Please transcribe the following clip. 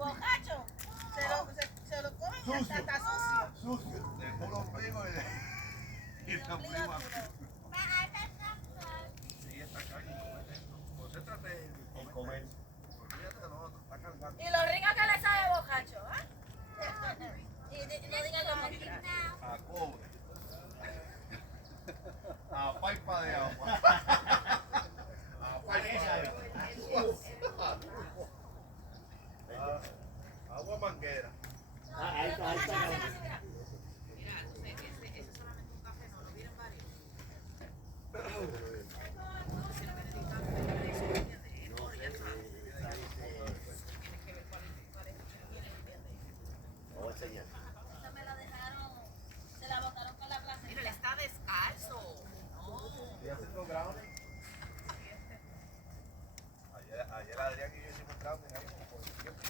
bocacho se lo comen Sucio. hasta sucio. Sucio. De puro frío y El la ombligo prima. duro. Sí, está acá y comete esto. Concéntrate en comer. Olvídate de lo otro, está cargando. Y los ricos que le sabe bocacho, ¿ah? No digan lo contrario. A cobre. A paipa de agua. A paipa de agua. Agua manguera. Ahí está,